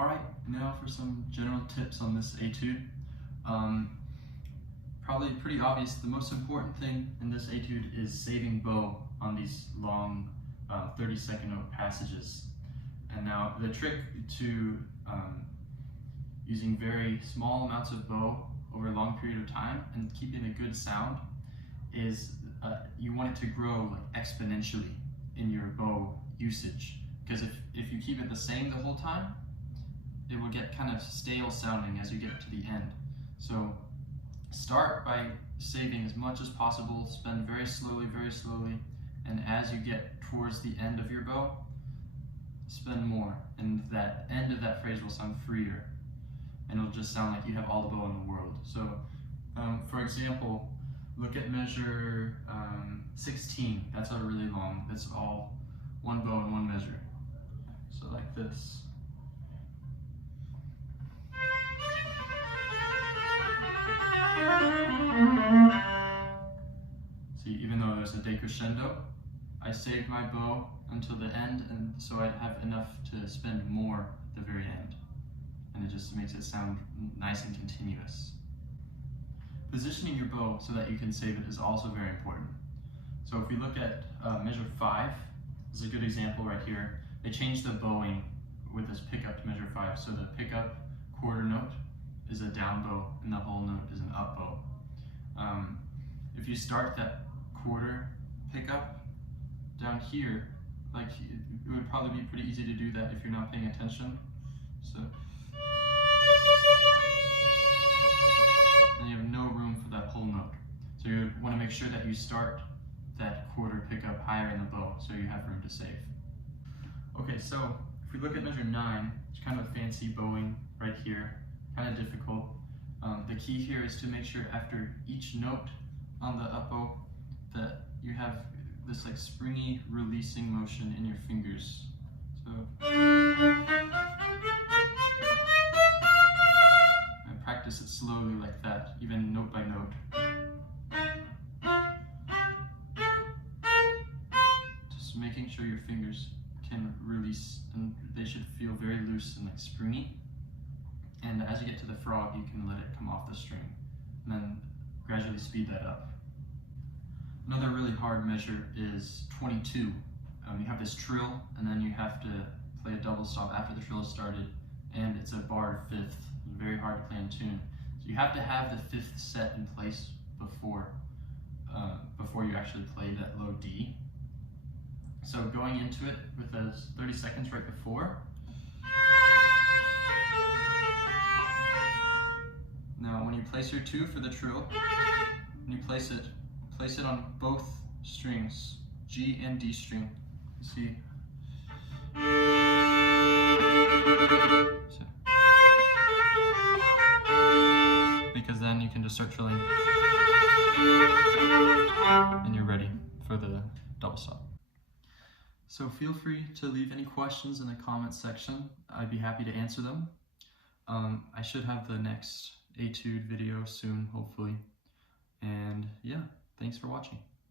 Alright, now for some general tips on this etude. Probably pretty obvious, the most important thing in this etude is saving bow on these long 30-second note passages. And now the trick to using very small amounts of bow over a long period of time and keeping a good sound is you want it to grow like exponentially in your bow usage. Because if you keep it the same the whole time, it will get kind of stale sounding as you get to the end. So start by saving as much as possible, spend very slowly, and as you get towards the end of your bow, spend more, and that end of that phrase will sound freer, and it'll just sound like you have all the bow in the world. So, for example, look at measure 16. That's a really long, that's all one bow in one measure. So like this. See, even though there's a decrescendo, I saved my bow until the end, and so I have enough to spend more at the very end. And it just makes it sound nice and continuous. Positioning your bow so that you can save it is also very important. So if we look at measure 5, this is a good example right here. They changed the bowing with this pickup to measure 5. So the pickup quarter note is a down bow and the whole note is an up bow. If you start that quarter pickup down here, like it would probably be pretty easy to do that if you're not paying attention. So then you have no room for that whole note. So you want to make sure that you start that quarter pickup higher in the bow so you have room to save. Okay, so if we look at measure 9, it's kind of a fancy bowing right here, kind of difficult. The key here is to make sure after each note on the up bow that you have this like springy releasing motion in your fingers. So and practice it slowly like that, even note by note. Just making sure your fingers can release, and they should feel very loose and like springy. And as you get to the frog, you can let it come off the string, and then gradually speed that up. Another really hard measure is 22. You have this trill, and then you have to play a double stop after the trill is started, and it's a barred fifth. It's very hard to play in tune. So you have to have the fifth set in place before you actually play that low D. So going into it with those 30 seconds right before. Now when you place your 2 for the trill, when you place it on both strings, G and D string. You see? So, because then you can just start trilling and you're ready for the double stop. So feel free to leave any questions in the comments section. I'd be happy to answer them. I should have the next etude video soon, hopefully. And yeah, thanks for watching.